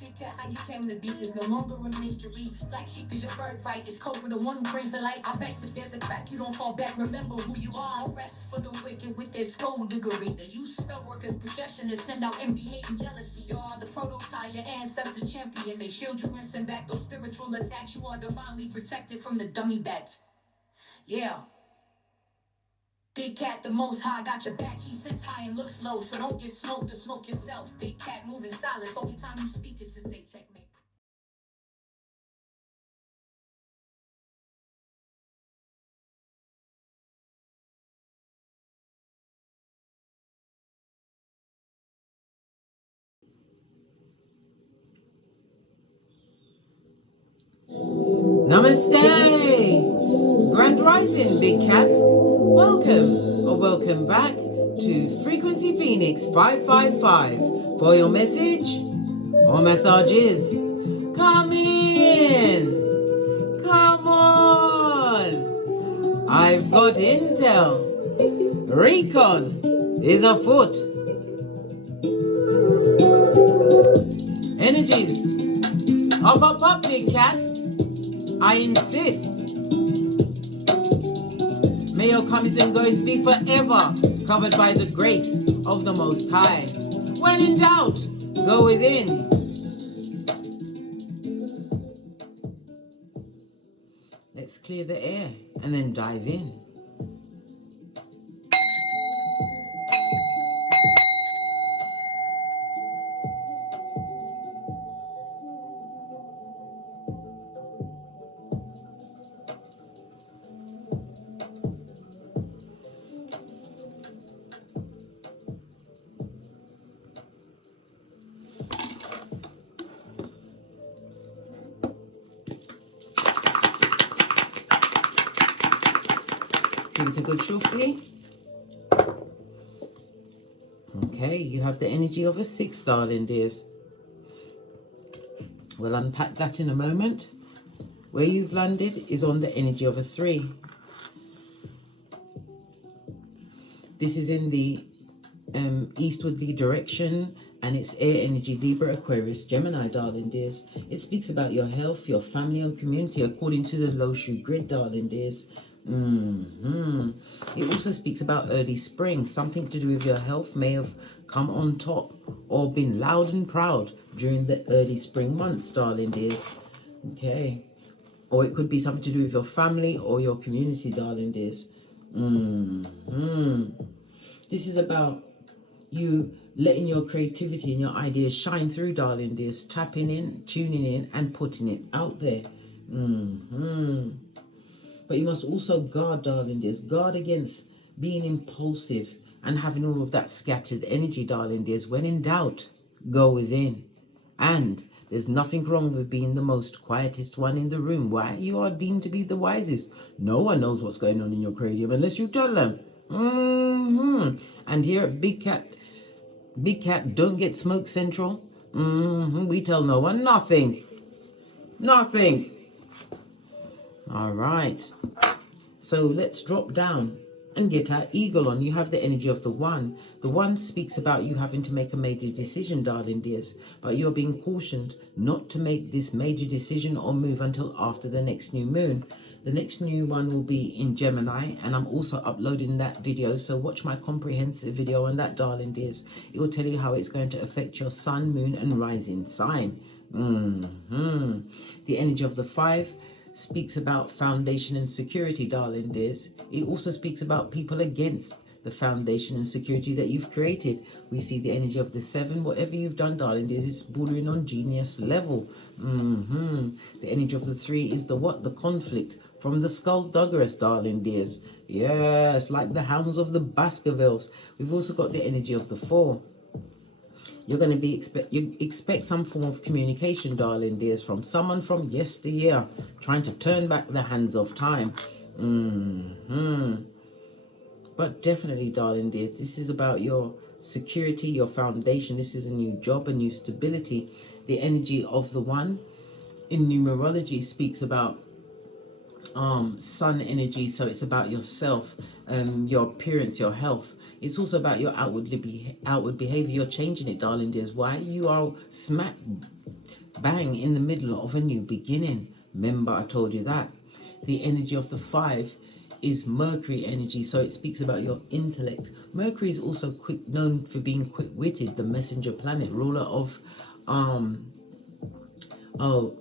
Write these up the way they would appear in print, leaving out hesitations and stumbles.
Big cat, how you came to be is no longer a mystery. Black sheep is your birthright. It's code for the one who brings the light. I bet if there's a crack, you don't fall back. Remember who you are. No rest for the wicked with their skullduggery. The use spell workers' projection to send out envy, hate, and jealousy. You are the prototype, your ancestors champion. They shield you and send back those spiritual attacks. You are divinely protected from the dummy bats. Yeah. Big cat, the most high, got your back. He sits high and looks low, so don't get smoked or smoke yourself. Big cat moving silence. Only time you speak is to say checkmate. Namaste! Grand Rising, Big Cat. Welcome or welcome back to Frequency Phoenix 555 for your message or messages. Come in! Come on! I've got intel. Recon is afoot. Energies. Up, Big Cat. I insist. May your comings and goings be forever covered by the grace of the Most High. When in doubt, go within. Let's clear the air and then dive in. Give it a good shuffle. Okay, you have the energy of a 6, darling dears. We'll unpack that in a moment. Where you've landed is on the energy of a 3. This is in the eastwardly direction, and it's air energy, Libra, Aquarius, Gemini, darling dears. It speaks about your health, your family and community according to the Loshu grid, darling dears. It also speaks about early spring. Something to do with your health may have come on top or been loud and proud during the early spring months, darling dears. Okay. Or it could be something to do with your family or your community, darling dears. This is about you letting your creativity and your ideas shine through, darling dears. Tapping in, tuning in, and putting it out there. But you must also guard, darling dears. Guard against being impulsive and having all of that scattered energy, darling dears. When in doubt, go within. And there's nothing wrong with being the most quietest one in the room. Why? You are deemed to be the wisest. No one knows what's going on in your cranium unless you tell them. And here at Big Cat, don't get smoke central. We tell no one nothing. Nothing. All right. So let's drop down and get our eagle on. You have the energy of the 1. The 1 speaks about you having to make a major decision, darling dears, but you're being cautioned not to make this major decision or move until after the next new moon. The next new one will be in Gemini, and I'm also uploading that video, so watch my comprehensive video on that, darling dears. It will tell you how it's going to affect your sun, moon and rising sign. The energy of the 5 speaks about foundation and security, darling dears. It also speaks about people against the foundation and security that you've created. We see the energy of the 7. Whatever you've done, darling dears, is bordering on genius level. The energy of the 3 is the what? The conflict from the skullduggerous, darling dears. Yes, like the hounds of the Baskervilles. We've also got the energy of the 4. You're going to be you expect some form of communication, darling dears, from someone from yesteryear, trying to turn back the hands of time. But definitely, darling dears, this is about your security, your foundation. This is a new job, a new stability. The energy of the 1 in numerology speaks about sun energy, so it's about yourself, your appearance, your health. It's also about your outward behavior. You're changing it, darling dears. Why? You are bang in the middle of a new beginning. Remember, I told you that. The energy of the 5 is Mercury energy, so it speaks about your intellect. Mercury is also known for being quick-witted, the messenger planet, ruler of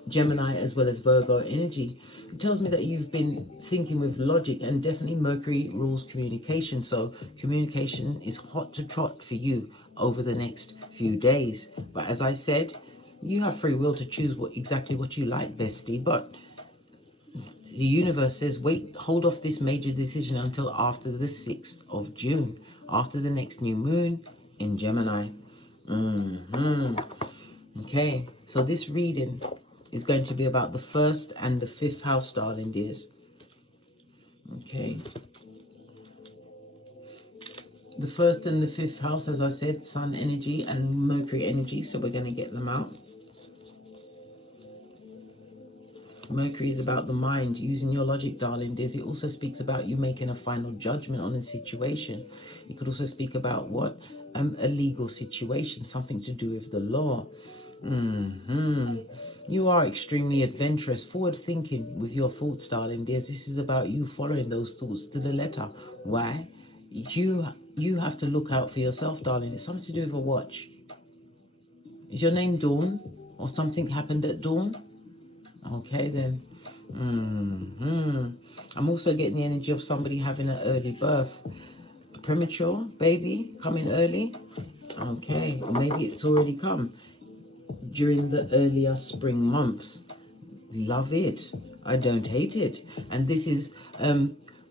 Gemini as well as Virgo energy. It tells me that you've been thinking with logic, and definitely Mercury rules communication, so communication is hot to trot for you over the next few days. But as I said, you have free will to choose exactly what you like, bestie, but the universe says, wait, hold off this major decision until after the 6th of June, after the next new moon in Gemini. Okay, so this reading is going to be about the 1st and the 5th house, darling dears. Okay. The 1st and the 5th house, as I said, Sun energy and Mercury energy, so we're going to get them out. Mercury is about the mind, using your logic, darling dears. It also speaks about you making a final judgment on a situation. It could also speak about what? A legal situation, something to do with the law. You are extremely adventurous, forward-thinking with your thoughts, darling dears. This is about you following those thoughts to the letter. Why? You have to look out for yourself, darling. It's something to do with a watch. Is your name Dawn? Or something happened at dawn? Okay, then. I'm also getting the energy of somebody having an early birth. A premature baby coming early. Okay, or maybe it's already come during the earlier spring months. Love it. I don't hate it. And this is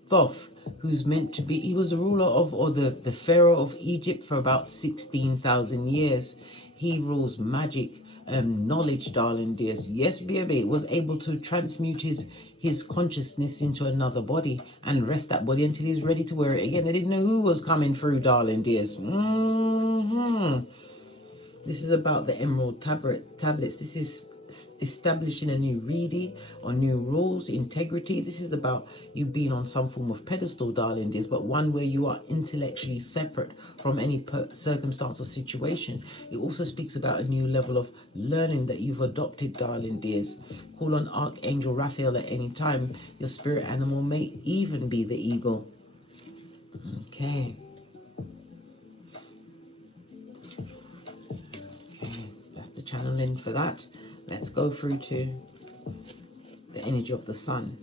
Thoth, who's meant to be, he was the ruler of, or the pharaoh of Egypt for about 16,000 years. He rules magic, knowledge, darling dears. Yes, baby, was able to transmute his consciousness into another body and rest that body until he's ready to wear it again. I didn't know who was coming through, darling dears. This is about the emerald tablets. This is establishing a new reading or new rules, integrity. This is about you being on some form of pedestal, darling dears, but one where you are intellectually separate from any circumstance or situation. It also speaks about a new level of learning that you've adopted, darling dears. Call on Archangel Raphael at any time. Your spirit animal may even be the eagle. Okay. That's the channeling for that. Let's go through to the energy of the sun.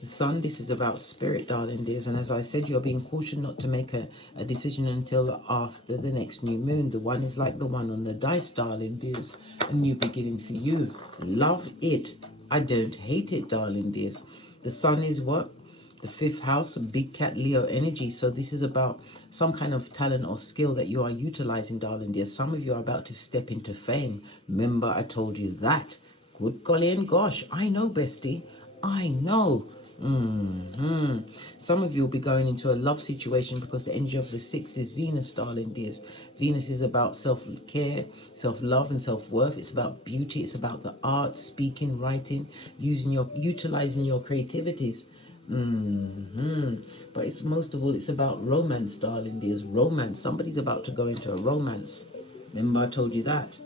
The sun, this is about spirit, darling dears. And as I said, you're being cautioned not to make a decision until after the next new moon. The one is like the one on the dice, darling dears. A new beginning for you. Love it. I don't hate it, darling dears. The sun is what? The 5th house, big cat Leo energy. So this is about some kind of talent or skill that you are utilizing, darling dear. Some of you are about to step into fame. Remember, I told you that. Good golly and gosh, I know, bestie. I know. Some of you will be going into a love situation because the energy of the 6 is Venus, darling dears. Venus is about self-care, self-love and self-worth. It's about beauty. It's about the arts, speaking, writing, utilizing your creativities. But it's most of all, it's about romance, darling dears. Romance. Somebody's about to go into a romance. Remember, I told you that.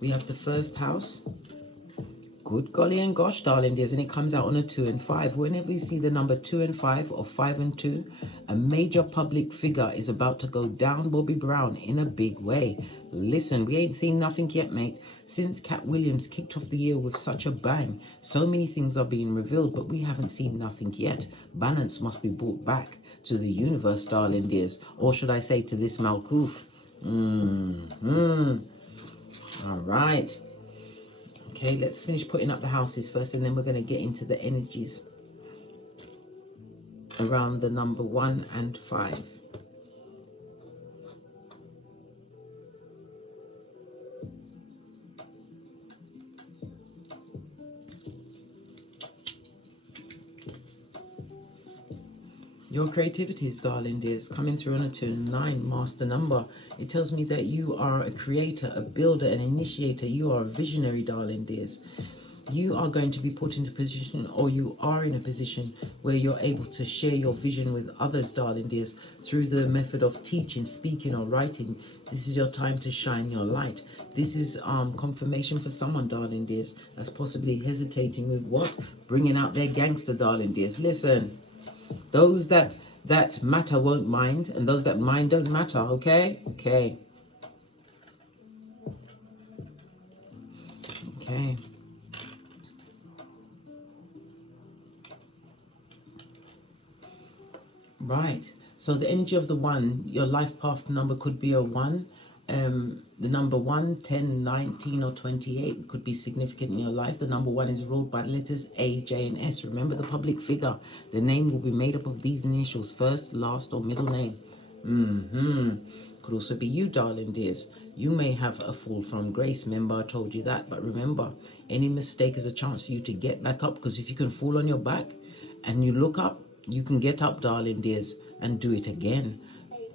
We have the 1st house. Good golly and gosh, darling dears. And it comes out on a 2 and 5. Whenever you see the number 2 and 5 or 5 and 2, a major public figure is about to go down Bobby Brown in a big way. Listen, we ain't seen nothing yet, mate. Since Cat Williams kicked off the year with such a bang, so many things are being revealed, but we haven't seen nothing yet. Balance must be brought back to the universe, darling dears. Or should I say to this Malkuth. All right. Okay, let's finish putting up the houses first, and then we're going to get into the energies around the number 1 and 5. Your creativities, darling dears, coming through on a 2-9 master number. It tells me that you are a creator, a builder, an initiator. You are a visionary, darling dears. You are going to be put into position, or you are in a position where you're able to share your vision with others, darling dears, through the method of teaching, speaking, or writing. This is your time to shine your light. This is confirmation for someone, darling dears, that's possibly hesitating with what? Bringing out their gangster, darling dears. Listen, those that matter won't mind, and those that mind don't matter, okay? Okay. Okay. Right. So the energy of the one, your life path number could be a 1. The number 1, 10, 19, or 28 could be significant in your life. The number 1 is ruled by the letters A, J, and S. Remember the public figure. The name will be made up of these initials, first, last, or middle name. Could also be you, darling dears. You may have a fall from grace. Remember, I told you that. But remember, any mistake is a chance for you to get back up, because if you can fall on your back and you look up, you can get up, darling dears, and do it again.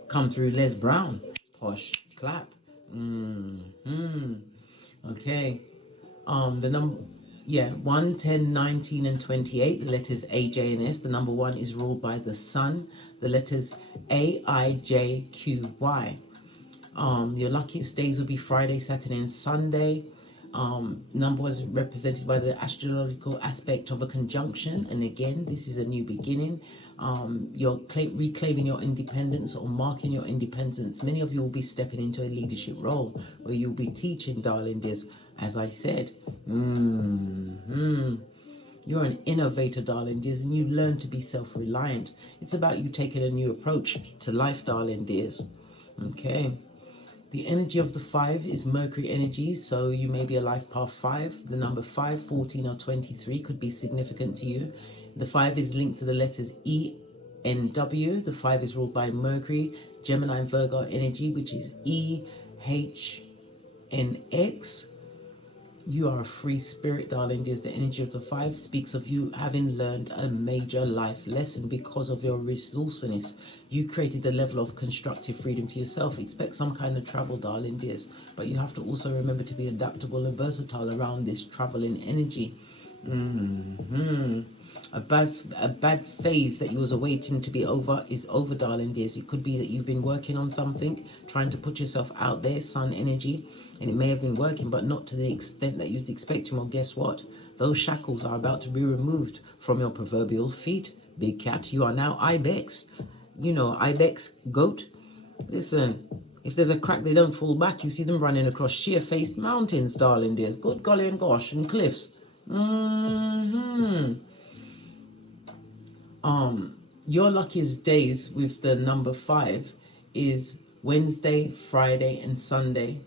Come through, Les Brown. Posh, clap. Okay. The number, 1, 10, 19, and 28. The letters A, J, and S. The number 1 is ruled by the sun. The letters A, I, J, Q, Y. Your luckiest days will be Friday, Saturday, and Sunday. Number was represented by the astrological aspect of a conjunction, and again, this is a new beginning. You're reclaiming your independence or marking your independence. Many of you will be stepping into a leadership role where you'll be teaching, darling dears. As I said, you're an innovator, darling dears, and you learn to be self-reliant. It's about you taking a new approach to life, darling dears. Okay. The energy of the 5 is Mercury energy, so you may be a life path 5. The number 5, 14, or 23 could be significant to you. The 5 is linked to the letters E, N, W. The 5 is ruled by Mercury, Gemini, and Virgo energy, which is E, H, N, X. You are a free spirit, darling dears. The energy of the 5 speaks of you having learned a major life lesson because of your resourcefulness. You created a level of constructive freedom for yourself. Expect some kind of travel, darling dears. But you have to also remember to be adaptable and versatile around this traveling energy. A bad phase that you was awaiting to be over is over, darling dears. It could be that you've been working on something, trying to put yourself out there, sun energy, and it may have been working, but not to the extent that you was expecting. Well, guess what? Those shackles are about to be removed from your proverbial feet, big cat. You are now Ibex. You know, Ibex, goat. Listen, if there's a crack, they don't fall back. You see them running across sheer-faced mountains, darling dears. Good golly and gosh, and cliffs. Your luckiest days with the number 5 is Wednesday, Friday, and Sunday.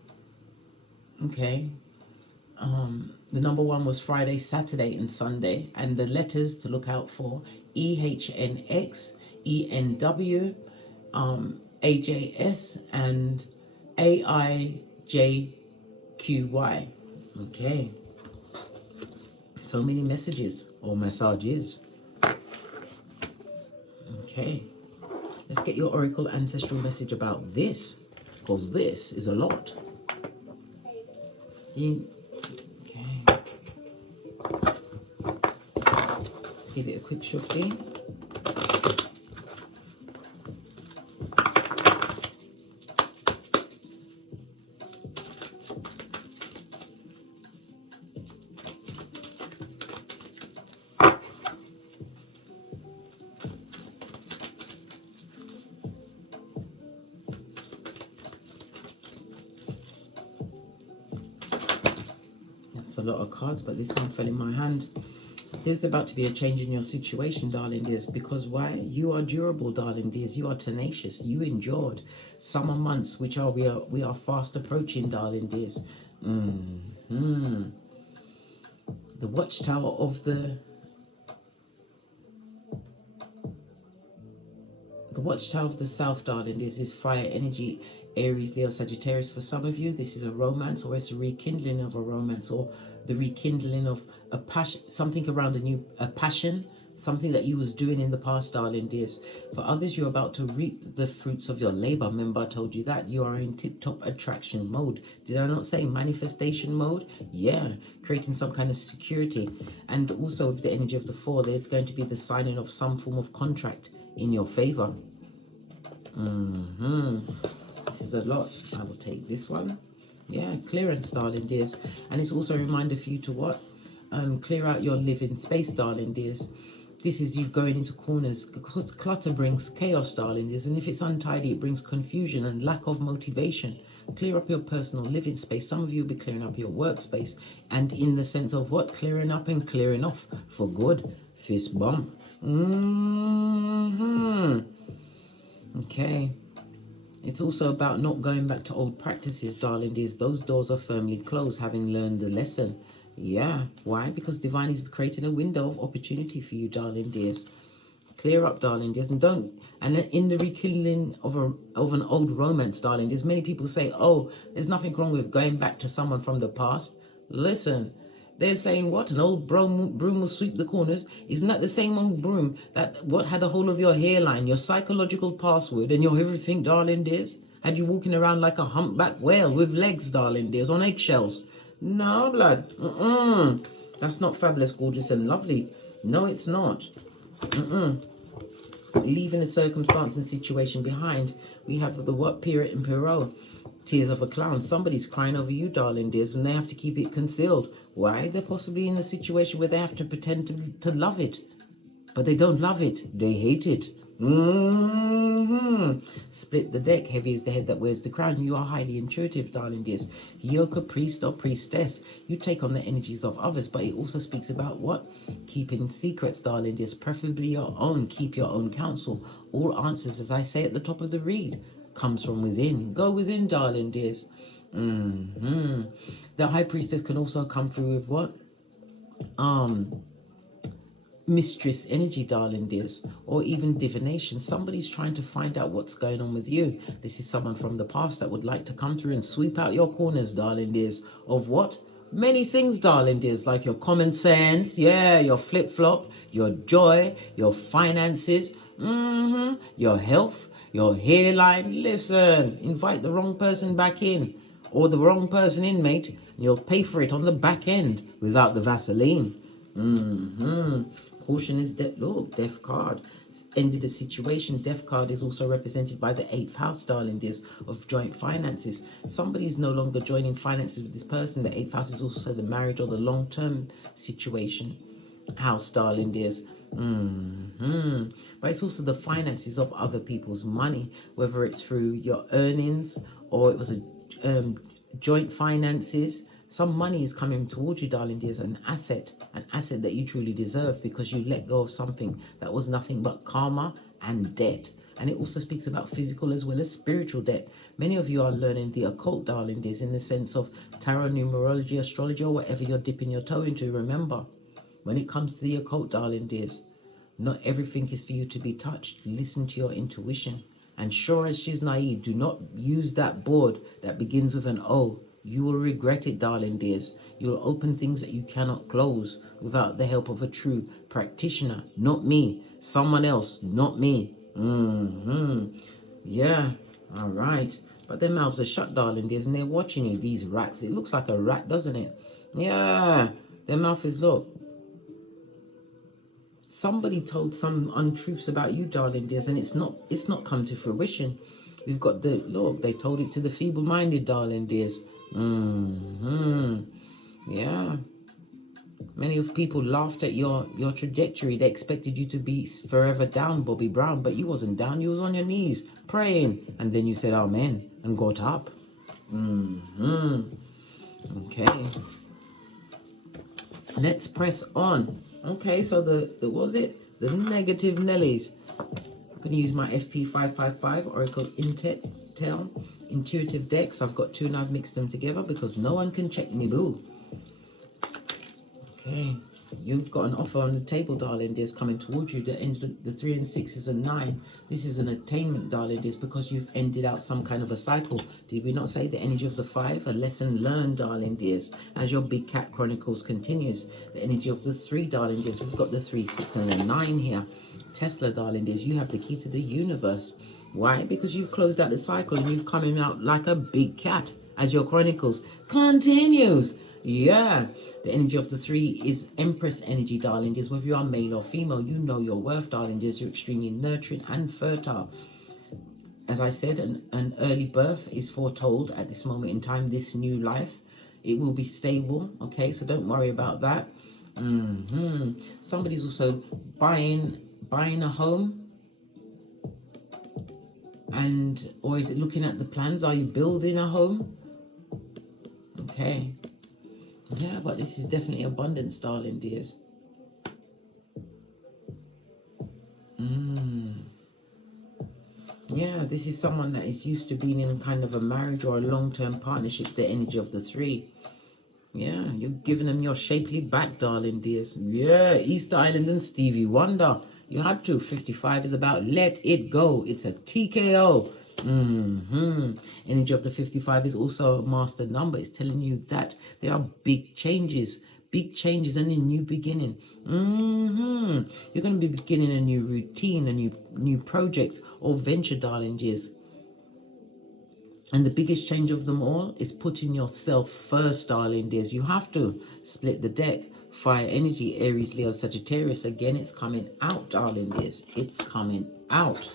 Okay. The number 1 was Friday, Saturday, and Sunday, and the letters to look out for: EHNX, ENW, AJS, and AIJQY. Okay. So many messages or massages. Okay. Let's get your Oracle Ancestral message about this, because this is a lot. Okay. Let's give it a quick shufti. A lot of cards, but this one fell in my hand. There's about to be a change in your situation, darling dears, because why? You are durable, darling dears. You are tenacious. You endured summer months, which are we are fast approaching, darling dears. The watchtower of the watchtower of the south, darling dears, is fire energy. Aries, Leo, Sagittarius. For some of you, this is a romance, or it's a rekindling of a romance, or the rekindling of a passion, something around a passion something that you was doing in the past, darling dears. For others, you're about to reap the fruits of your labor. Remember, I told you that you are in tip-top attraction mode. Did I not say manifestation mode? Yeah, creating some kind of security. And also with the energy of the 4, there's going to be the signing of some form of contract in your favor. This is a lot. I will take this one. Yeah, clearance, darling dears. And it's also a reminder for you to what? Clear out your living space, darling dears. This is you going into corners, because clutter brings chaos, darling dears. And if it's untidy, it brings confusion and lack of motivation. Clear up your personal living space. Some of you will be clearing up your workspace. And in the sense of what? Clearing up and clearing off for good. Fist bump. Okay. It's also about not going back to old practices, darling dears. Those doors are firmly closed, having learned the lesson. Yeah. Why? Because divine is creating a window of opportunity for you, darling dears. Clear up, darling dears, and don't. And in the rekindling of an old romance, darling dears, many people say, "Oh, there's nothing wrong with going back to someone from the past." Listen, they're saying what? An old broom will sweep the corners. Isn't that the same old broom that what had a hold of your hairline, your psychological password, and your everything, darling dears? Had you walking around like a humpback whale with legs, darling dears, on eggshells? No, blood. That's not fabulous, gorgeous, and lovely. No, it's not. Leaving a circumstance and situation behind. We have the what period in Perot. Tears of a clown. Somebody's crying over you, darling dears, and they have to keep it concealed. Why? They're possibly in a situation where they have to pretend to love it. But they don't love it. They hate it. Split the deck. Heavy is the head that wears the crown. You are highly intuitive, darling dears. Yoga priest or priestess. You take on the energies of others, but it also speaks about what? Keeping secrets, darling dears. Preferably your own. Keep your own counsel. All answers, as I say at the top of the read, comes from within. Go within, darling dears. The high priestess can also come through with what? Mistress energy, darling dears, or even divination. Somebody's trying to find out what's going on with you. This is someone from the past that would like to come through and sweep out your corners, darling dears, of what? Many things, darling dears, like your common sense, yeah, your flip-flop, your joy, your finances, your health, your hairline. Listen, invite the wrong person back in, or the wrong person in, mate, and you'll pay for it on the back end without the Vaseline. Caution is death card. Ended the situation. Death card is also represented by the 8th house, darling dears, of joint finances. Somebody's no longer joining finances with this person. The 8th house is also the marriage or the long-term situation house, darling dears. But it's also the finances of other people's money, whether it's through your earnings or it was a joint finances. Some money is coming towards you, darling dears, an asset that you truly deserve because you let go of something that was nothing but karma and debt. And it also speaks about physical as well as spiritual debt. Many of you are learning the occult, darling dears, in the sense of tarot, numerology, astrology, or whatever you're dipping your toe into. Remember, when it comes to the occult, darling dears, not everything is for you to be touched. Listen to your intuition. And sure as she's naive, do not use that board that begins with an O. You will regret it, darling dears. You will open things that you cannot close without the help of a true practitioner. Not me. Someone else. Not me. Yeah. All right. But their mouths are shut, darling dears, and they're watching you, these rats. It looks like a rat, doesn't it? Yeah. Their mouth is, look. Somebody told some untruths about you, darling dears, and it's not come to fruition. We've got the, look, they told it to the feeble-minded, darling dears. Yeah. Many of people laughed at your trajectory. They expected you to be forever down, Bobby Brown, but you wasn't down. You was on your knees praying, and then you said amen and got up. Okay. Let's press on. Okay, so the what was it? The negative Nellies. I'm going to use my FP555 Oracle Intel Intuitive decks. I've got two and I've mixed them together because no one can check me, boo. Okay, You've got an offer on the table, darling dears, coming towards you. The 3 and 6 is a 9. This is an attainment, darling dears, because you've ended out some kind of a cycle. Did we not say the energy of the 5? A lesson learned, darling dears, as your Big Cat Chronicles continues. The energy of the 3, darling dears. We've got the 3, 6, and a 9 here. Tesla, darling dears, you have the key to the universe. Why? Because you've closed out the cycle and you've coming out like a big cat as your Chronicles continues. Yeah, the energy of the 3 is Empress energy, darling dears. Whether you are male or female, you know your worth, darling dears. You're extremely nurturing and fertile. As I said, an early birth is foretold at this moment in time, this new life. It will be stable, okay? So don't worry about that. Somebody's also buying a home. Or is it looking at the plans? Are you building a home? Okay. Yeah, but this is definitely abundance, darling dears. Yeah, this is someone that is used to being in kind of a marriage or a long-term partnership, the energy of the 3. Yeah, you're giving them your shapely back, darling dears. Yeah, Easter Island and Stevie Wonder. You had to. 55 is about let it go. It's a TKO. Energy of the 55 is also a master number. It's telling you that there are big changes and a new beginning. You're going to be beginning a new routine, a new project or venture, darling dears. And the biggest change of them all is putting yourself first, darling dears. You have to split the deck. Fire energy, Aries, Leo, Sagittarius. Again, it's coming out, darling dears. It's coming out.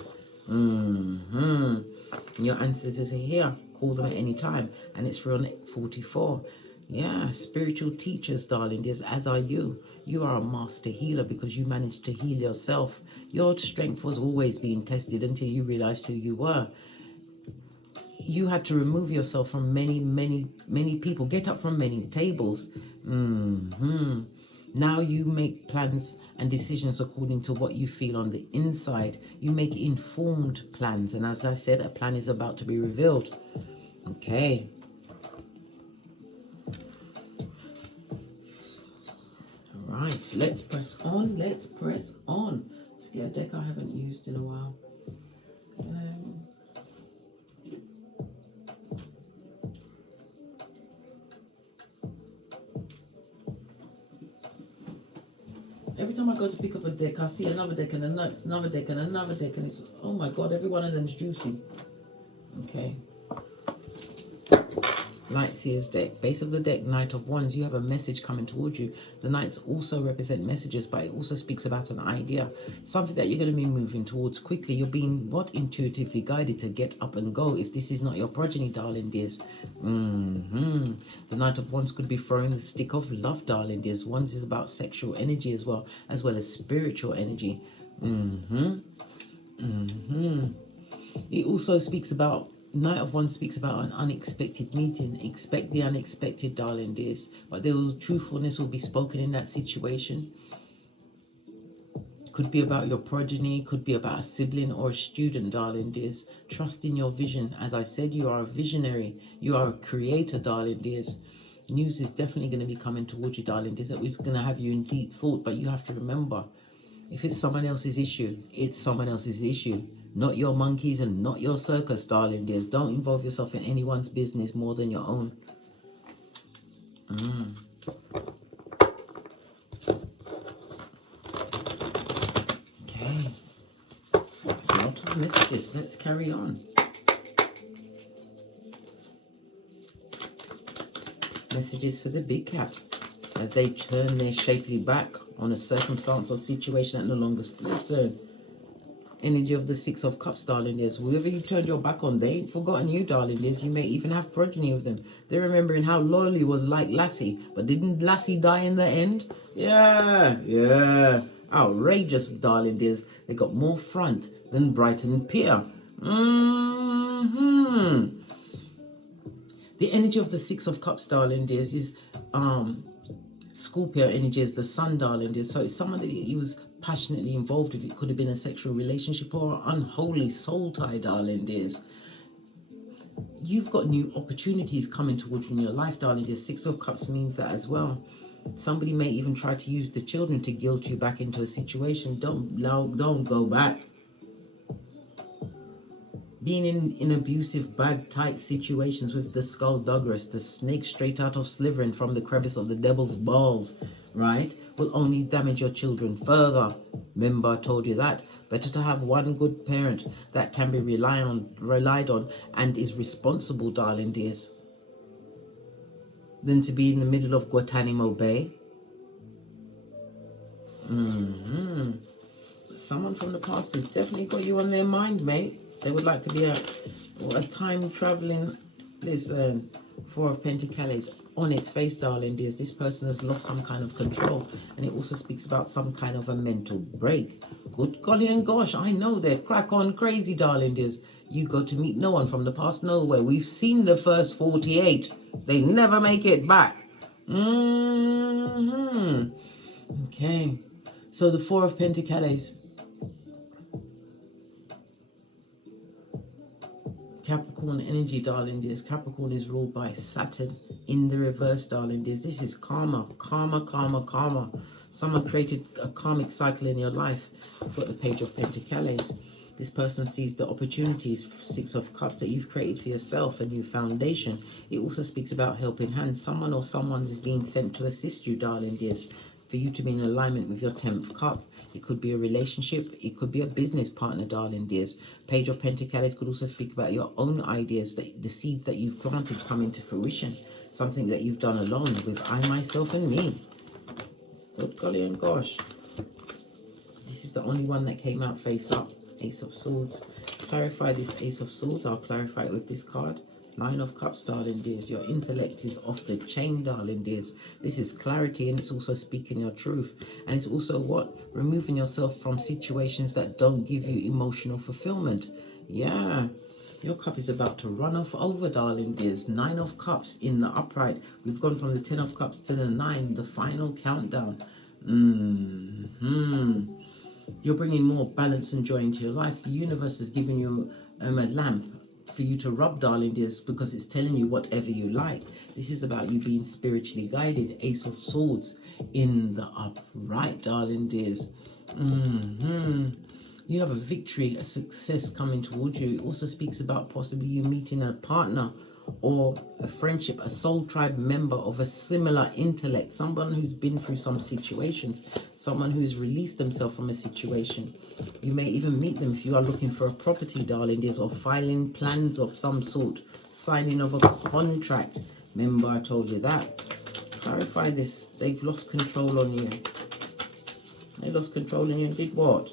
Your ancestors are here. Call them at any time. And it's for 44. Yeah, spiritual teachers, darling dears, as are you. You are a master healer because you managed to heal yourself. Your strength was always being tested until you realized who you were. You had to remove yourself from many people. Get up from many tables. Now you make plans and decisions according to what you feel on the inside. You make informed plans. And as I said, a plan is about to be revealed. Okay. All right. Let's press on. Let's press on. Let's get a deck I haven't used in a while. Every time I go to pick up a deck, I see another deck and another deck and another deck, and it's, oh my God, every one of them is juicy. Okay. Light Seer's deck. Base of the deck, Knight of Wands. You have a message coming towards you. The Knights also represent messages, but it also speaks about an idea. Something that you're going to be moving towards quickly. You're being intuitively guided to get up and go. If this is not your progeny, darling dears. The Knight of Wands could be throwing the stick of love, darling dears. Wands is about sexual energy as well as spiritual energy. It also speaks about, Knight of Wands speaks about an unexpected meeting. Expect the unexpected, darling dears. But truthfulness will be spoken in that situation. Could be about your progeny, could be about a sibling or a student, darling dears. Trust in your vision. As I said, you are a visionary. You are a creator, darling dears. News is definitely going to be coming towards you, darling dears. It's going to have you in deep thought, but you have to remember, if it's someone else's issue, it's someone else's issue. Not your monkeys and not your circus, darling dears. Don't involve yourself in anyone's business more than your own. Okay. That's a lot of messages. Let's carry on. Messages for the big cat as they turn their shapely back on a circumstance or situation that no longer listen. Energy of the 6 of Cups, darling dears. Whoever you turned your back on, they ain't forgotten you, darling dears. You may even have progeny of them. They're remembering how loyal you was like Lassie. But didn't Lassie die in the end? Yeah. Outrageous, darling dears. They got more front than Brighton Pier. The energy of the 6 of Cups, darling dears, is Scorpio energy, is the sun, darling dears. So it's someone that he was passionately involved with. It could have been a sexual relationship or unholy soul tie, darling dears. You've got new opportunities coming towards you in your life, darling dears. 6 of Cups means that as well. Somebody may even try to use the children to guilt you back into a situation. Don't go back. Being in abusive, bad, tight situations with the skullduggeress, the snake straight out of slithering from the crevice of the devil's balls, right, will only damage your children further. Remember, I told you that. Better to have one good parent that can be relied on and is responsible, darling dears, than to be in the middle of Guantanamo Bay. Someone from the past has definitely got you on their mind, mate. They would like to be a time traveling. Listen, Four of Pentacles on its face, darling dears. This person has lost some kind of control, and it also speaks about some kind of a mental break. Good golly and gosh, I know they're crack on crazy, darling dears. You go to meet no one from the past nowhere. We've seen the first 48. They never make it back. Okay, so the Four of Pentacles. Capricorn energy, darling dears. Capricorn is ruled by Saturn in the reverse, darling dears. This is karma. Someone created a karmic cycle in your life. You've got the Page of Pentacles. This person sees the opportunities, Six of Cups, that you've created for yourself, a new foundation. It also speaks about helping hands. Someone or someone is being sent to assist you, darling dears, for you to be in alignment with your 10th cup. It could be a relationship, it could be a business partner, darling dears. Page of Pentacles could also speak about your own ideas, the seeds that you've planted come into fruition. Something that you've done alone with I, myself, and me. Good golly and gosh. This is the only one that came out face up. Ace of Swords. Clarify this Ace of Swords. I'll clarify it with this card. Nine of Cups, darling dears. Your intellect is off the chain, darling dears. This is clarity, and it's also speaking your truth. And it's also what? Removing yourself from situations that don't give you emotional fulfillment. Yeah. Your cup is about to run off over, darling dears. Nine of Cups in the upright. We've gone from the 10 of Cups to the 9, the final countdown. You're bringing more balance and joy into your life. The universe has given you a lamp for you to rub, darling dears, because it's telling you whatever you like. This is about you being spiritually guided. Ace of Swords in the upright, darling dears. You have a victory, a success coming towards you. It also speaks about possibly you meeting a partner or a friendship, a soul tribe member of a similar intellect, someone who's been through some situations, someone who's released themselves from a situation. You may even meet them if you are looking for a property, darling dears, or filing plans of some sort, signing of a contract. Remember, I told you that. Clarify this. They've lost control on you. They lost control on you and did what?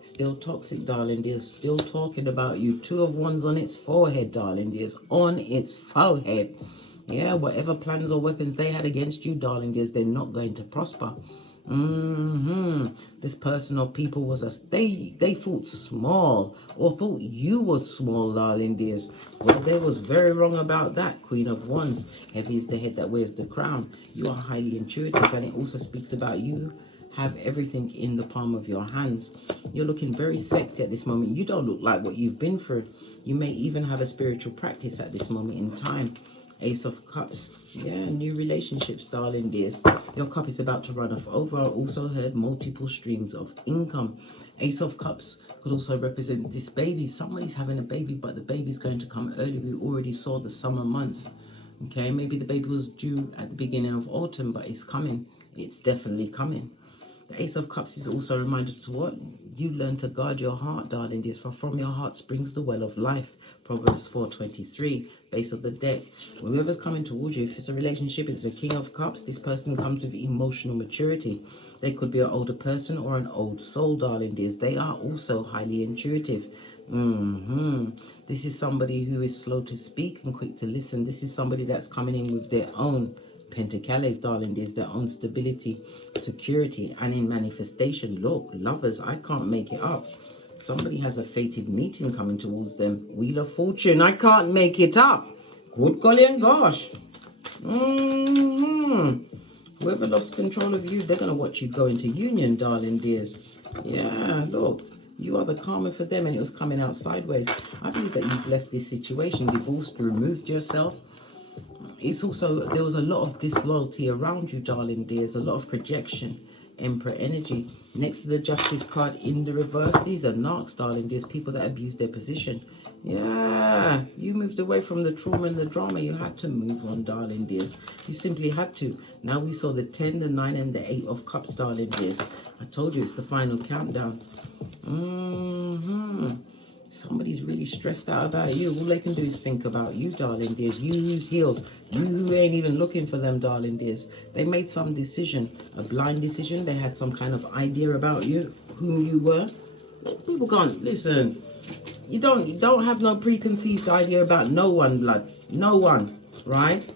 Still toxic, darling dears. Still talking about you. Two of Wands on its forehead, darling dears. On its forehead. Yeah, whatever plans or weapons they had against you, darling dears, they're not going to prosper. This person or people was they thought small, or thought you was small, darling dears. Well, they was very wrong about that. Queen of Wands. Heavy is the head that wears the crown. You are highly intuitive, and it also speaks about you have everything in the palm of your hands. You're looking very sexy at this moment. You don't look like what you've been through. You may even have a spiritual practice at this moment in time. Ace of Cups. Yeah, new relationships, darling dears. Your cup is about to run off over. I also heard multiple streams of income. Ace of Cups could also represent this baby. Somebody's having a baby, but the baby's going to come early. We already saw the summer months. Okay, maybe the baby was due at the beginning of autumn, but it's coming. It's definitely coming. The Ace of Cups is also a reminder to what? You learn to guard your heart, darling dears, for from your heart springs the well of life. Proverbs 4:23, base of the deck. Whoever's coming towards you, if it's a relationship, it's the King of Cups. This person comes with emotional maturity. They could be an older person or an old soul, darling dears. They are also highly intuitive. This is somebody who is slow to speak and quick to listen. This is somebody that's coming in with their own Pentacles, darling dears, their own stability, security, and in manifestation. Look, lovers, I can't make it up. Somebody has a fated meeting coming towards them. Wheel of Fortune, I can't make it up. Good golly and gosh. Whoever lost control of you, they're going to watch you go into union, darling dears. Yeah, look, you are the karma for them, and it was coming out sideways. I believe that you've left this situation, divorced, removed yourself. It's also, there was a lot of disloyalty around you, darling dears. A lot of projection. Emperor energy. Next to the Justice card in the reverse, these are narcs, darling dears. People that abuse their position. Yeah, you moved away from the trauma and the drama. You had to move on, darling dears. You simply had to. Now we saw the 10, the 9, and the 8 of cups, darling dears. I told you it's the final countdown. Somebody's really stressed out about you. All they can do is think about you, darling dears. You who's healed. You who ain't even looking for them, darling dears. They made some decision, a blind decision. They had some kind of idea about you, whom you were. People can't listen. You don't have no preconceived idea about no one, blood. No one, right?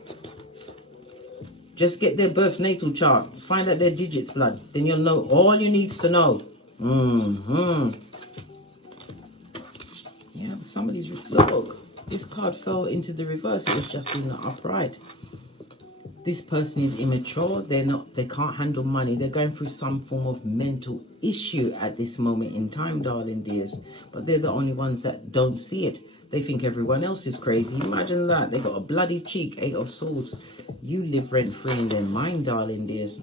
Just get their birth natal chart. Find out their digits, blood. Then you'll know all you need to know. Yeah, but somebody's... Look, this card fell into the reverse. It was just in the upright. This person is immature. They can't handle money. They're going through some form of mental issue at this moment in time, darling dears. But they're the only ones that don't see it. They think everyone else is crazy. Imagine that. They got a bloody cheek, 8 of swords. You live rent-free in their mind, darling dears.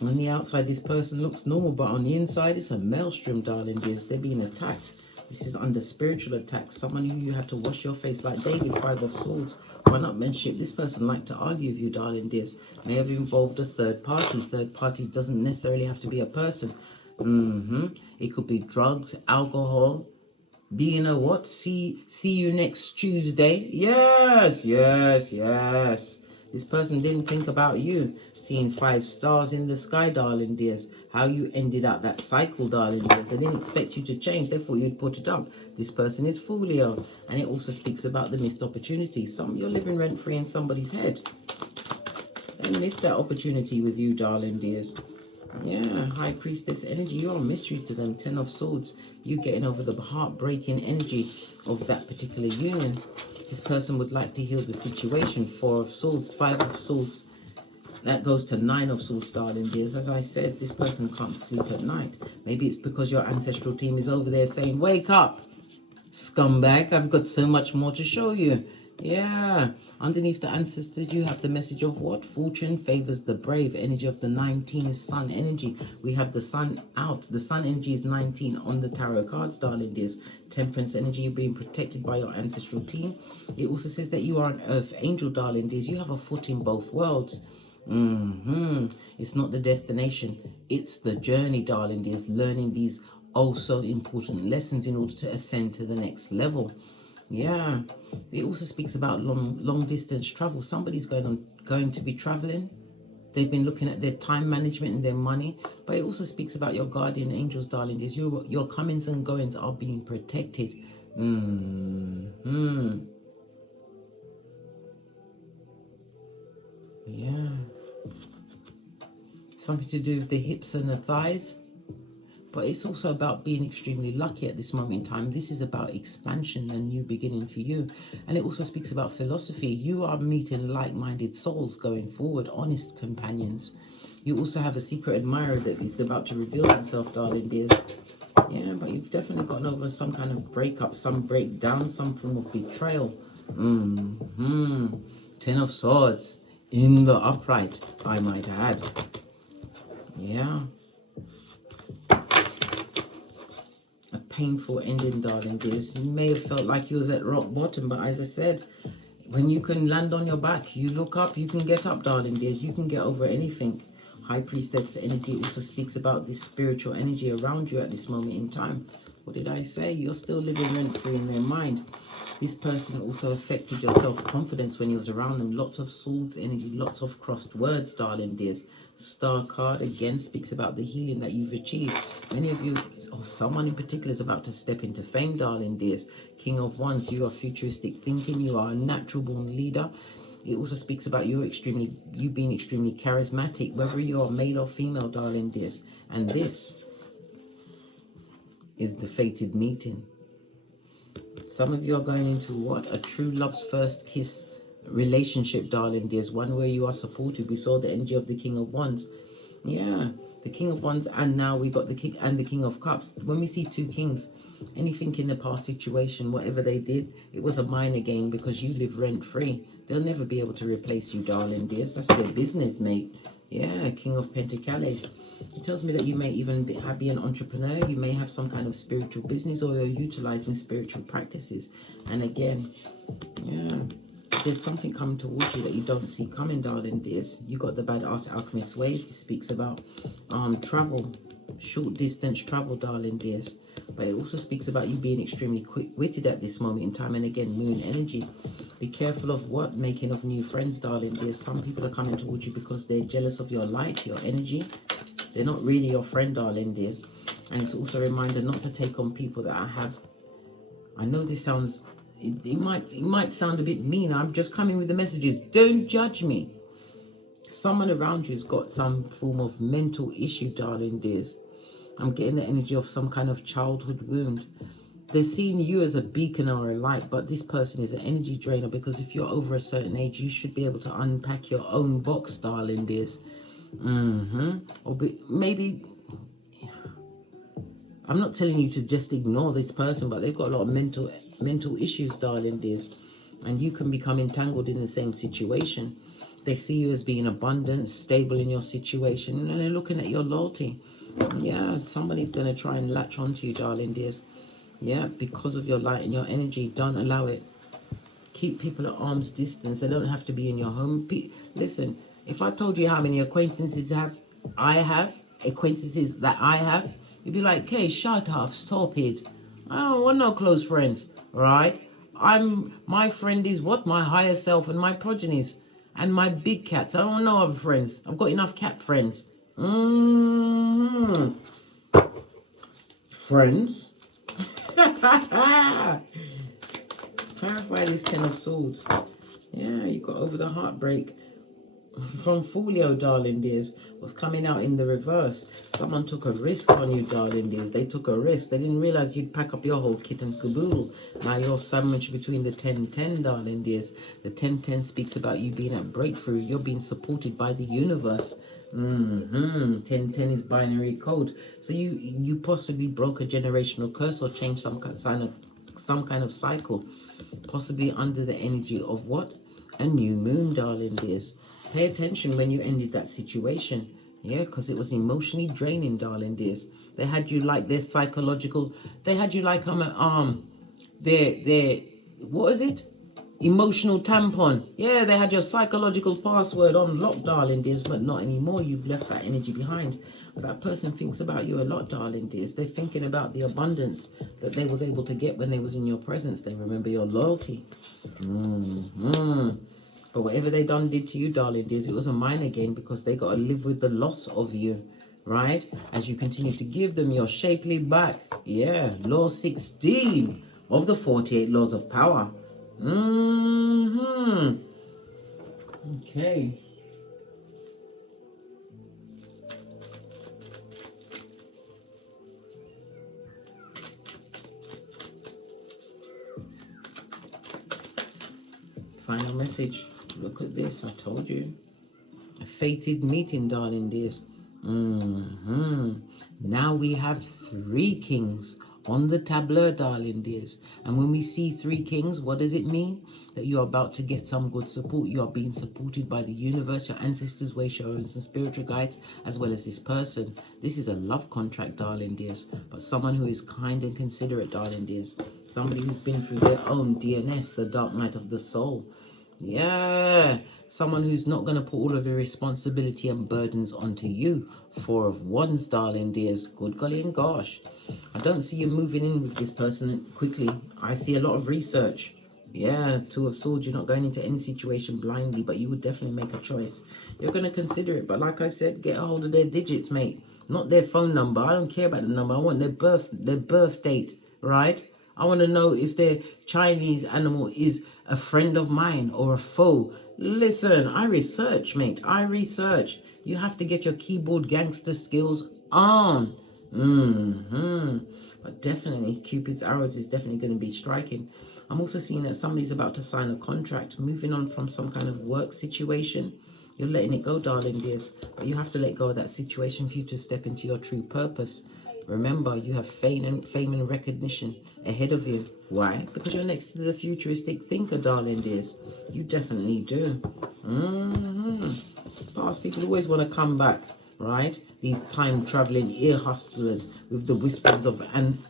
On the outside, this person looks normal, but on the inside, it's a maelstrom, darling dears. They're being attacked. This is under spiritual attack. Someone who you had to wash your face like David, 5 of swords. One-upmanship. This person liked to argue with you, darling dears. May have involved a third party. Third party doesn't necessarily have to be a person. It could be drugs, alcohol, being a what? See you next Tuesday. Yes. This person didn't think about you. Seeing 5 stars in the sky, darling dears. How you ended up that cycle, darling dears. They didn't expect you to change. They thought you'd put it up. This person is Folio. And it also speaks about the missed opportunity. You're living rent-free in somebody's head. They missed that opportunity with you, darling dears. Yeah, High Priestess energy. You're a mystery to them. 10 of swords. You getting over the heartbreaking energy of that particular union. This person would like to heal the situation. 4 of swords, 5 of swords. That goes to 9 of swords, darling dears. As I said, this person can't sleep at night. Maybe it's because your ancestral team is over there saying, wake up, scumbag. I've got so much more to show you. Yeah. Underneath the ancestors, you have the message of what? Fortune favors the brave. Energy of the 19 is sun energy. We have the sun out. The sun energy is 19 on the tarot cards, darling dears. Temperance energy, you're being protected by your ancestral team. It also says that you are an earth angel, darling dears. You have a foot in both worlds. It's not the destination. It's the journey, darling dears. Learning these also important lessons in order to ascend to the next level. Yeah, it also speaks about long distance travel. Somebody's going to be traveling. They've been looking at their time management and their money, but it also speaks about your guardian angels, darling dears. Your comings and goings are being protected. Yeah, something to do with the hips and the thighs. But it's also about being extremely lucky at this moment in time. This is about expansion and new beginning for you. And it also speaks about philosophy. You are meeting like-minded souls going forward, honest companions. You also have a secret admirer that is about to reveal himself, darling dears. Yeah, but you've definitely gotten over some kind of breakup, some breakdown, some form of betrayal. 10 of swords in the upright, I might add. Yeah. A painful ending, darling dears. You may have felt like you was at rock bottom, but as I said, when you can land on your back, you look up, you can get up, darling dears. You can get over anything. High Priestess energy also speaks about this spiritual energy around you at this moment in time. What did I say? You're still living rent-free in their mind. This person also affected your self-confidence when you was around them. Lots of swords energy, lots of crossed words, darling dears. Star card again speaks about the healing that you've achieved. Many of you, or someone in particular, is about to step into fame, darling dears. King of Wands, you are futuristic thinking. You are a natural born leader. It also speaks about you being extremely charismatic, whether you are male or female, darling dears. And this is the fated meeting. Some of you are going into what? A true love's first kiss relationship, darling dears. One where you are supported. We saw the energy of the King of Wands. Yeah, the King of Wands, and now we got the King and the King of Cups. When we see two kings, anything in the past situation, whatever they did, it was a minor gain because you live rent-free. They'll never be able to replace you, darling dears. That's their business, mate. Yeah, King of Pentacles. It tells me that you may even be an entrepreneur. You may have some kind of spiritual business, or you're utilizing spiritual practices. And again, yeah, there's something coming towards you that you don't see coming, darling dears. You got the badass alchemist ways. This speaks about travel, short distance travel, darling dears. But it also speaks about you being extremely quick-witted at this moment in time. And again, moon energy. Be careful of what making of new friends, darling dears. Some people are coming towards you because they're jealous of your light, your energy. They're not really your friend, darling dears. And it's also a reminder not to take on people that I know this sounds, it might sound a bit mean. I'm just coming with the messages. Don't judge me. Someone around you's got some form of mental issue, darling dears. I'm getting the energy of some kind of childhood wound. They're seeing you as a beacon or a light, but this person is an energy drainer, because if you're over a certain age, you should be able to unpack your own box, darling dears. Or maybe, I'm not telling you to just ignore this person, but they've got a lot of mental issues, darling dears. And you can become entangled in the same situation. They see you as being abundant, stable in your situation, and they're looking at your loyalty. Yeah, somebody's going to try and latch onto you, darling dears. Yeah, because of your light and your energy. Don't allow it. Keep people at arm's distance. They don't have to be in your home. Listen, if I told you how many acquaintances I have, you'd be like, okay, shut up, stop it. I don't want no close friends, right? My friend is what? My higher self and my progenies and my big cats. I don't want no other friends. I've got enough cat friends. Friends. Clarify this Ten of Swords. Yeah, you got over the heartbreak from Folio, darling dears. Was coming out in the reverse. Someone took a risk on you, darling dears. They took a risk. They didn't realize you'd pack up your whole kit and caboodle. Now you're sandwiched between the 10-10, darling dears. The 10-10 speaks about you being at breakthrough. You're being supported by the universe. 10-10 is binary code. So you possibly broke a generational curse or changed some kind of cycle, possibly under the energy of what? A new moon, darling dears. Pay attention when you ended that situation. Yeah, because it was emotionally draining, darling dears. They had you like their psychological, they had you like their what is it? Emotional tampon. Yeah, they had your psychological password on lock, darling dears, but not anymore. You've left that energy behind. But that person thinks about you a lot, darling dears. They're thinking about the abundance that they was able to get when they was in your presence. They remember your loyalty. But whatever they did to you, darling dears, it was a minor gain, because they got to live with the loss of you, right? As you continue to give them your shapely back. Yeah, law 16 of the 48 laws of power. Okay. Final message. Look at this. I told you. A fated meeting, darling dears. Now we have 3 kings on the tableau, darling dears. And when we see 3 kings, what does it mean? That you're about to get some good support. You are being supported by the universe, your ancestors, way showers, and spiritual guides, as well as this person. This is a love contract, darling dears. But someone who is kind and considerate, darling dears. Somebody who's been through their own DNS, the dark night of the soul. Yeah, someone who's not going to put all of the responsibility and burdens onto you. 4 of Wands, darling dears. Good golly and gosh. I don't see you moving in with this person quickly. I see a lot of research. Yeah, 2 of Swords. You're not going into any situation blindly, but you would definitely make a choice. You're going to consider it, but like I said, get a hold of their digits, mate. Not their phone number. I don't care about the number. I want their birth date, right? I want to know if their Chinese animal is a friend of mine or a foe. Listen, I research, mate. I research. You have to get your keyboard gangster skills on. But definitely, Cupid's arrows is definitely going to be striking. I'm also seeing that somebody's about to sign a contract, moving on from some kind of work situation. You're letting it go, darling dears. But you have to let go of that situation for you to step into your true purpose. Remember, you have fame and recognition ahead of you. Why? Because you're next to the futuristic thinker, darling dears. You definitely do. Past people always want to come back, right? These time-traveling ear hustlers with the whisperings of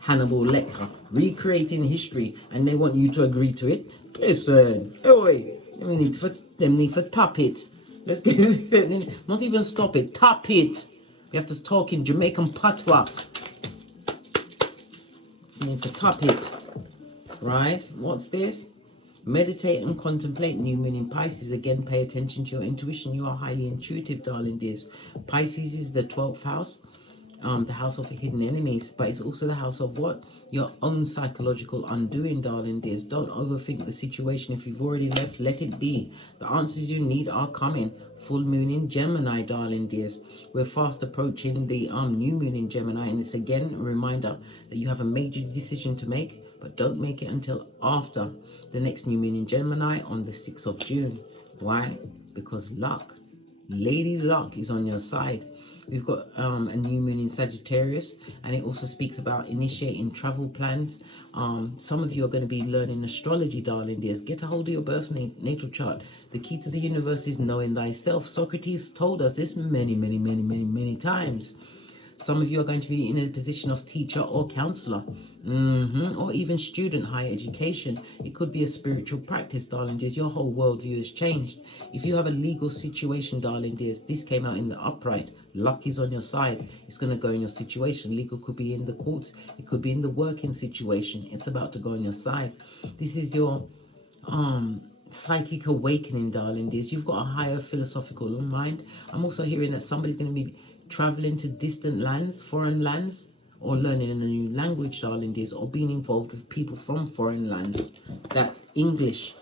Hannibal Lecter, recreating history, and they want you to agree to it. Listen, hey, them need for tap it. Let's get it. Not even stop it, tap it. You have to talk in Jamaican patois. You need to tap it, right? What's this? Meditate and contemplate. New moon in Pisces. Again, pay attention to your intuition. You are highly intuitive, darling dears. Pisces is the 12th house, the house of hidden enemies, but it's also the house of what? Your own psychological undoing, darling dears. Don't overthink the situation. If you've already left, let it be. The answers you need are coming. Full moon in Gemini, darling dears. We're fast approaching the new moon in Gemini, and it's again a reminder that you have a major decision to make, but don't make it until after the next new moon in Gemini on the 6th of June. Why? Because luck, Lady Luck, is on your side. We've got a new moon in Sagittarius, and it also speaks about initiating travel plans. Some of you are going to be learning astrology, darling dears. Get a hold of your birth natal chart. The key to the universe is knowing thyself. Socrates told us this many times. Some of you are going to be in a position of teacher or counselor, or even student, higher education. It could be a spiritual practice, darling dears. Your whole worldview has changed. If you have a legal situation, darling dears, this came out in the upright. Luck is on your side. It's going to go in your situation. Legal could be in the courts. It could be in the working situation. It's about to go on your side. This is your psychic awakening, darling dears. You've got a higher philosophical mind. I'm also hearing that somebody's going to be traveling to distant lands, foreign lands, or learning in a new language, darling dears, or being involved with people from foreign lands that English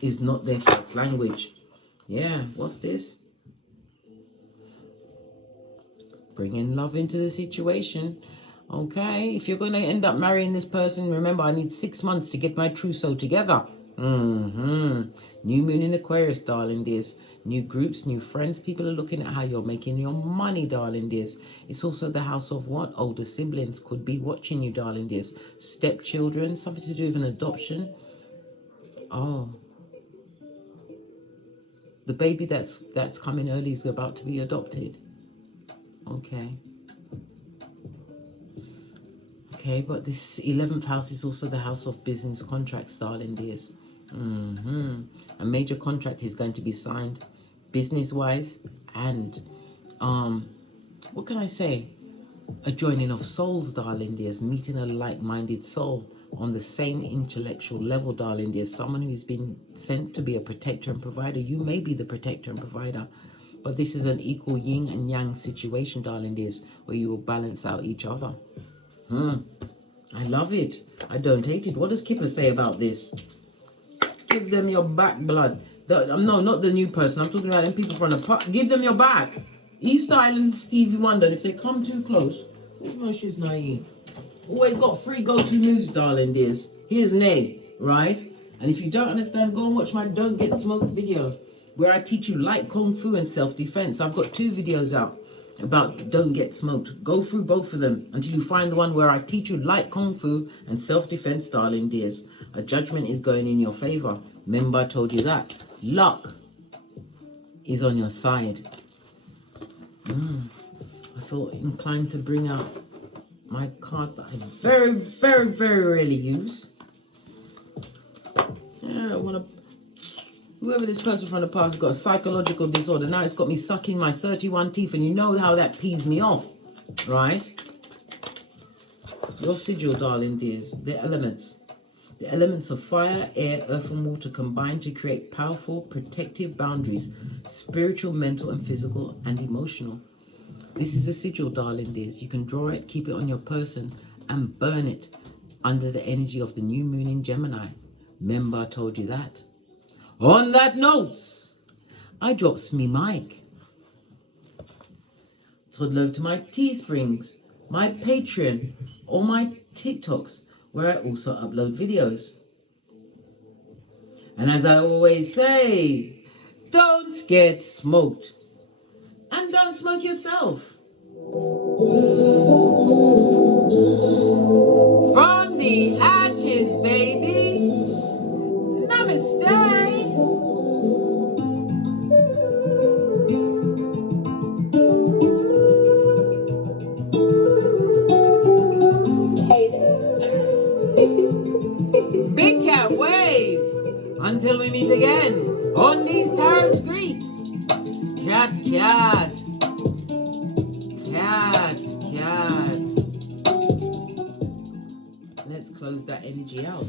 is not their first language. Yeah, what's this? Bringing love into the situation. Okay, if you're going to end up marrying this person, remember, I need 6 months to get my trousseau together. New moon in Aquarius, darling dears. New groups, new friends. People are looking at how you're making your money, darling dears. It's also the house of what? Older siblings could be watching you, darling dears. Stepchildren, something to do with an adoption. Oh, the baby that's coming early is about to be adopted. Okay. Okay, but this 11th house is also the house of business contracts, darling dears. A major contract is going to be signed, business-wise, and what can I say? A joining of souls, darling dears, meeting a like-minded soul on the same intellectual level, darling dears. Someone who's been sent to be a protector and provider. You may be the protector and provider, but this is an equal yin and yang situation, darling dears, where you will balance out each other. I love it. I don't hate it. What does Kipper say about this? Give them your back, blood. No, not the new person. I'm talking about them people from the park. Give them your back. East Island Stevie Wonder. If they come too close, you know she's naive. Always got free go-to moves, darling dears. Here's Nay, right? And if you don't understand, go and watch my Don't Get Smoked video, where I teach you light kung fu and self-defense. I've got 2 videos out about Don't Get Smoked. Go through both of them until you find the one where I teach you light kung fu and self-defense, darling dears. A judgment is going in your favor. Remember, I told you that. Luck is on your side. I feel inclined to bring out my cards that I very rarely use. Yeah, I want to... Whoever this person from the past has got a psychological disorder. Now it's got me sucking my 31 teeth, and you know how that pees me off, right? Your sigil, darling dears. The elements. The elements of fire, air, earth, and water combine to create powerful protective boundaries, spiritual, mental, and physical, and emotional. This is a sigil, darling dears. You can draw it, keep it on your person, and burn it under the energy of the new moon in Gemini. Remember, I told you that. On that note, I drops me mic. Toddle over to my Teesprings, my Patreon, or my TikToks, where I also upload videos. And as I always say, don't get smoked. And don't smoke yourself. From the ashes, baby. Namaste. Big cat wave. Until we meet again on these tarot streets. Cat, cat. Cat, cat. Let's close that energy out.